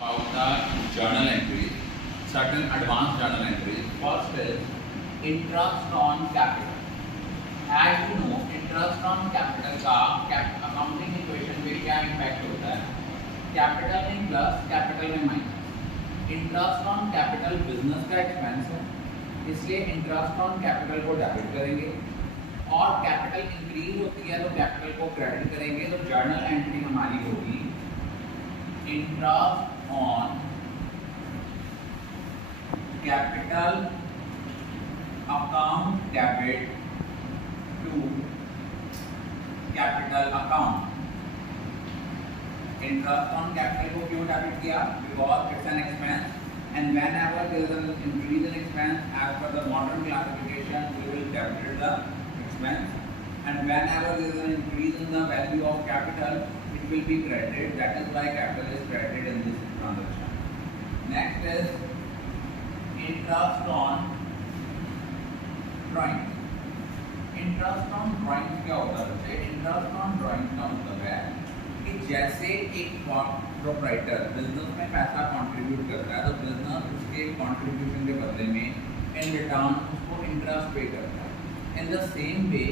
About the journal entries, certain advanced journal entries. First is interest on capital. As you know, interest on capital का accounting equation में क्या impact होता है? Capital में plus, capital में minus. Interest on capital business का expense है, इसलिए इंटरेस्ट ऑन कैपिटल को डेबिट करेंगे, और कैपिटल इंक्रीज होती है तो कैपिटल को क्रेडिट करेंगे। तो जर्नल एंट्री हमारी होगी interest on capital account debit to capital account. Interest on capital को क्यों डेबिट किया? Because it's an expense, and whenever there is an increase in expense, as per the modern classification, we will debit the expense, and whenever there is an increase in the value of capital, it will be credited. That is why capital is credited in this transaction. Next is interest on drawing. Interest on drawing क्या होता है? Interest on drawing का मतलब है कि जैसे एक proprietor business में पैसा कंट्रीब्यूट करता है तो बिजनेस उसके कंट्रीब्यूशन के बदले में इन रिटर्न उसको इंटरेस्ट पे करता है। इन द सेम वे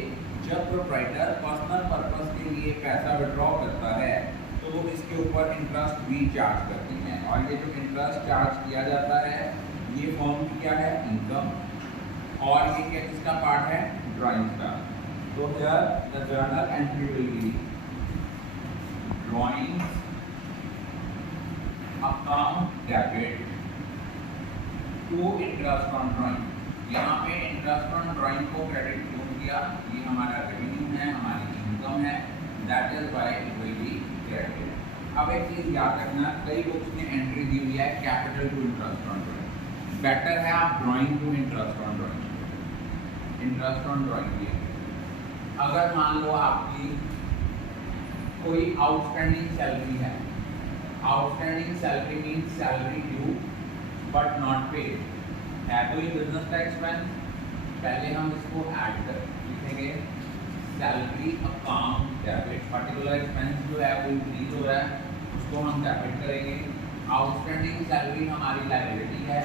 जब प्रोप्राइटर पर्सनल पर्पस के लिए पैसा विड्रॉ करता है तो वो इसके ऊपर इंटरेस्ट भी चार्ज करती हैं, और ये जो इंटरेस्ट चार्ज किया जाता है ये फॉर्म की क्या है? इनकम, और ये क्या किसका पार्ट है? ड्राइंग का। तो here the journal entry will be drawing account debit to interest on drawing. यहाँ पे इंटरेस्ट ऑन ड्राइंग को क्रेडिट क्यों किया? ये हमारा रेवेन्यू है, हमारी इनकम है, that is why it will be credited. अब एक चीज याद रखना, कई बुक्स ने एंट्री दी हुई है capital to interest on drawing. Better है आप drawing to interest on drawing, interest on drawing लिए। अगर मान लो आपकी कोई आउटस्टैंडिंग सैलरी है, outstanding salary means salary due but not paid है, तो ये बिजनेस का एक्सपेंस। पहले हम इसको ऐड कर लिखेंगे salary account debit. Particular expense जो है वो इंक्रीज हो रहा है उसको हम डेबिट करेंगे। आउटस्टैंडिंग सैलरी हमारी लायबिलिटी है,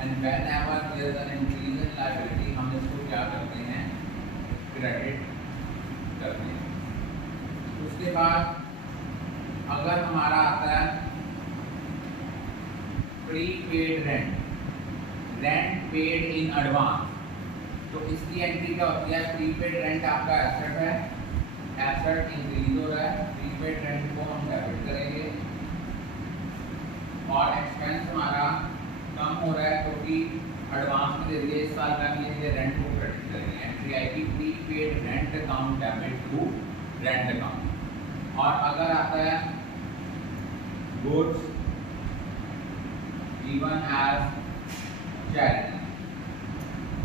and whenever there is an increase in liability हम इसको क्या करते हैं? क्रेडिट करते हैं। उसके बाद अगर हमारा आता है prepaid rent, rent paid in advance, तो इसकी एंट्री क्या होती है? प्रीपेड रेंट आपका एसेट है, एसेट इंक्रीज हो रहा है, प्रीपेड रेंट को हम डेबिट करेंगे, और एक्सपेंस हमारा कम हो रहा है क्योंकि एडवांस में दे दिए इस साल का, ये रेंट को क्रेडिट करेंगे। एंट्री आएगी prepaid rent account debit to rent account. और अगर आता है गुड्स गिवन एज चैरिटी,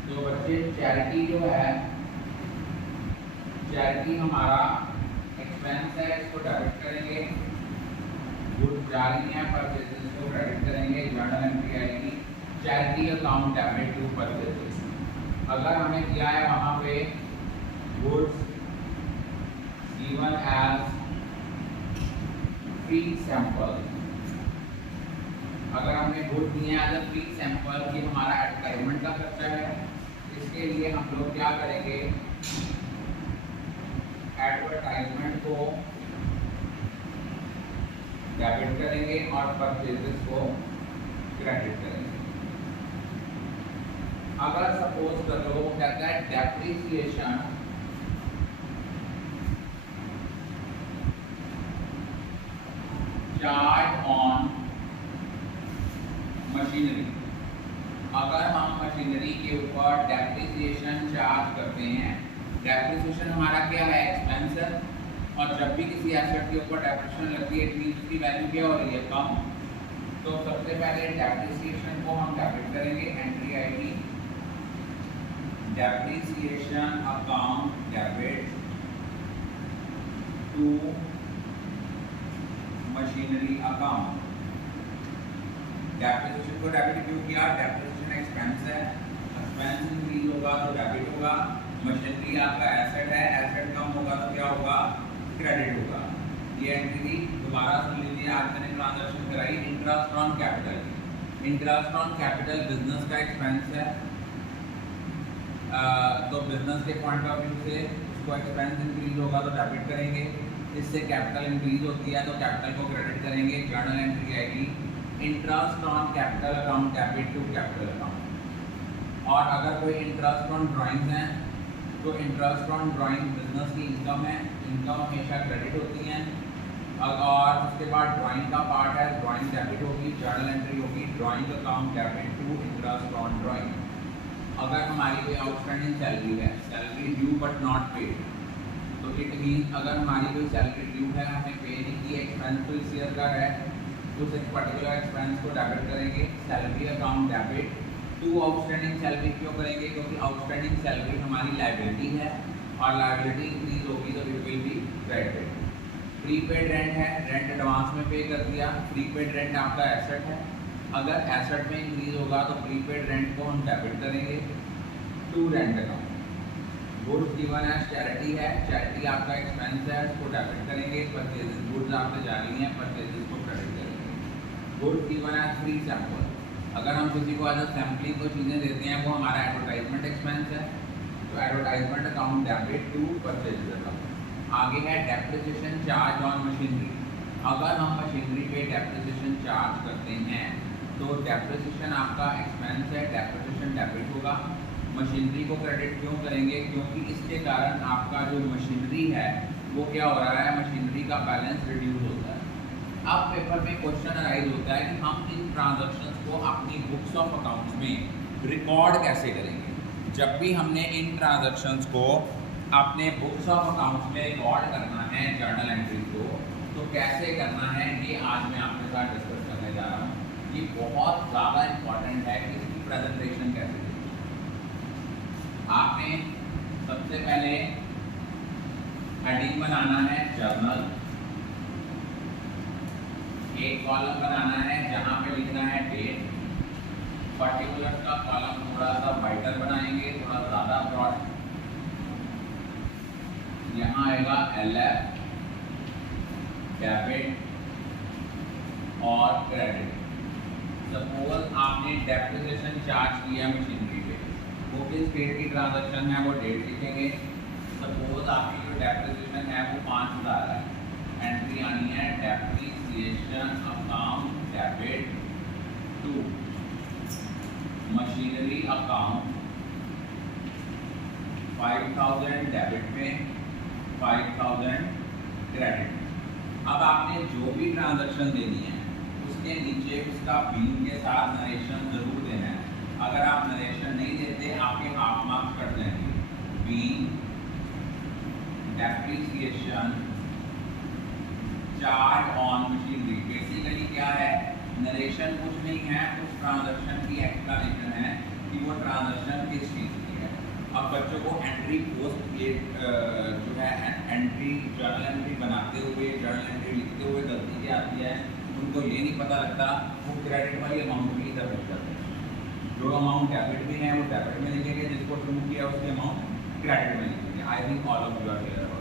तो बच्चे चैरिटी जो है, चैरिटी हमारा एक्सपेंस है, इसको डेबिट करेंगे। गुड्स जा रही हैं परचेजेस को क्रेडिट करेंगे, जर्नल एंट्री आएगी charity account debit to purchases. अगर हमें दिया है वहाँ पे goods given as free sample, अगर हमने गुड दिए एज अ फ्री सैंपल, ये हमारा एडवर्टाइजमेंट का खर्चा है, इसके लिए हम लोग क्या करेंगे? एडवर्टाइजमेंट को डेबिट करेंगे और परचेजेस को क्रेडिट करेंगे। अगर सपोज कर लो कहता है डेप्रिसिएशन चार्ज ऑन मशीनरी, अगर हम मशीनरी के ऊपर डेप्रिसिएशन चार्ज करते हैं, डेप्रिसिएशन हमारा क्या है? एक्सपेंस है, और जब भी किसी एसेट के ऊपर डेप्रिसिएशन लगती है इट मींस उसकी वैल्यू क्या हो रही है? कम। तो सबसे पहले डेप्रिसिएशन को हम डेबिट करेंगे, एंट्री आएगी depreciation account debit to machinery account. Depreciation को डेबिट क्यों किया? डेप्रिसिएशन एक्सपेंस है, एक्सपेंस इंक्रीज होगा तो डेबिट होगा। मशीनरी आपका एसेट है, एसेट कम होगा तो क्या होगा? क्रेडिट होगा। ये एंट्री थी, दोबारा सुन लीजिए। आज मैंने ट्रांजैक्शन कराई interest on capital. Interest on capital business का एक्सपेंस है, तो बिजनेस के पॉइंट ऑफ व्यू से उसको एक्सपेंस इंक्रीज होगा तो डेबिट करेंगे, इससे कैपिटल इंक्रीज होती है तो कैपिटल को क्रेडिट करेंगे। जर्नल एंट्री आएगी interest on capital account debit to capital account. और अगर कोई इंटरेस्ट ऑन ड्राइंग्स हैं तो इंटरेस्ट ऑन ड्राइंग बिजनेस की इनकम है, इनकम हमेशा क्रेडिट होती है। और उसके बाद ड्राइंग का पार्ट है, ड्राइंग डेबिट होगी, जर्नल एंट्री होगी drawing account debit to interest on drawing. अगर हमारी कोई आउटस्टैंडिंग सैलरी है, salary due but not paid, तो इट मीन अगर हमारी कोई सैलरी ड्यू है, हमने पे नहीं की, एक्सपेंस तो इस ईयर का है, उस एक पर्टिकुलर एक्सपेंस को डेबिट करेंगे। Salary account debit to outstanding salary क्यों करेंगे? क्योंकि आउटस्टैंडिंग सैलरी हमारी लायबिलिटी है और लायबिलिटी इंक्रीज होगी तो it will be credited. Prepaid rent है, रेंट एडवांस में पे कर दिया। प्रीपेड रेंट आपका एसेट है, अगर एसेट में इंक्रीज होगा तो प्रीपेड रेंट को हम डेबिट करेंगे to rent account. Goods given as charity है, चैरिटी आपका एक्सपेंस है, उसको डेबिट करेंगे। परचेजेस गुड्स आपसे जा रही हैं, परचेजेस को क्रेडिट करेंगे। Goods given as free sample, अगर हम किसी को एज अ सैम्पलिंग को चीज़ें देते हैं वो हमारा एडवर्टाइजमेंट एक्सपेंस है, तो advertisement account debit to purchases account. आगे है डेप्रिसिएशन चार्ज ऑन मशीनरी। अगर हम मशीनरी पे डेप्रिसिएशन चार्ज करते हैं तो डेप्रिसिएशन आपका एक्सपेंस है, डेप्रिसिएशन डेबिट होगा। मशीनरी को क्रेडिट क्यों करेंगे? क्योंकि इसके कारण आपका जो मशीनरी है वो क्या हो रहा है, मशीनरी का बैलेंस रिड्यूस होता है। अब पेपर में क्वेश्चन अराइज होता है कि हम इन ट्रांजैक्शंस को अपनी बुक्स ऑफ अकाउंट्स में रिकॉर्ड कैसे करेंगे। जब भी हमने इन ट्रांजैक्शंस को अपने बुक्स ऑफ अकाउंट्स में रिकॉर्ड करना है जर्नल एंट्री को, तो कैसे करना है ये आज मैं आपके साथ डिस्कस करने जा रहा हूँ। ये बहुत ज़्यादा इम्पॉर्टेंट है कि इसकी प्रेजेंटेशन कैसे दें। आपने सबसे पहले हेडिंग बनाना है जर्नल, एक कॉलम बनाना है जहाँ पे लिखना है डेट। पर्टिकुलर का कॉलम थोड़ा सा वाइटर बनाएंगे, थोड़ा ज़्यादा ब्रॉड। यहाँ आएगा LF, डेबिट और क्रेडिट। सपोज आपने डेप्रिसिएशन चार्ज किया मशीनरी पे, वो किस डेट की ट्रांजैक्शन है वो डेट लिखेंगे। सपोज आपकी जो डेप्रिसिएशन है वो 5000 है, एंट्री आनी है depreciation account debit to machinery account 5000 debit में 5000 क्रेडिट। अब आपने जो भी ट्रांजैक्शन देनी है उसके नीचे उसका बिल के साथ नरेशन जरूर देना है। अगर आप नरेशन नहीं देते आपके हाफ मार्क्स कट जाएंगे। Bill depreciation charge on machinery, basically क्या है, नरेशन कुछ नहीं है, उस ट्रांजैक्शन की एक्सप्लेनेशन है कि वो ट्रांजैक्शन किस चीज़ की है। अब बच्चों को एंट्री पोस्ट जो है एंट्री जर्नल एंट्री बनाते हुए, जर्नल एंट्री लिखते हुए गलती क्या आती है, उनको ये नहीं पता लगता, वो क्रेडिट वाली अमाउंट की तरफ करते हैं। जो अमाउंट डेबिट में है वो डेबिट में लिखेंगे, जिसको ट्रू किया उसकी अमाउंट क्रेडिट में लिखेंगे। I think all of you are clear.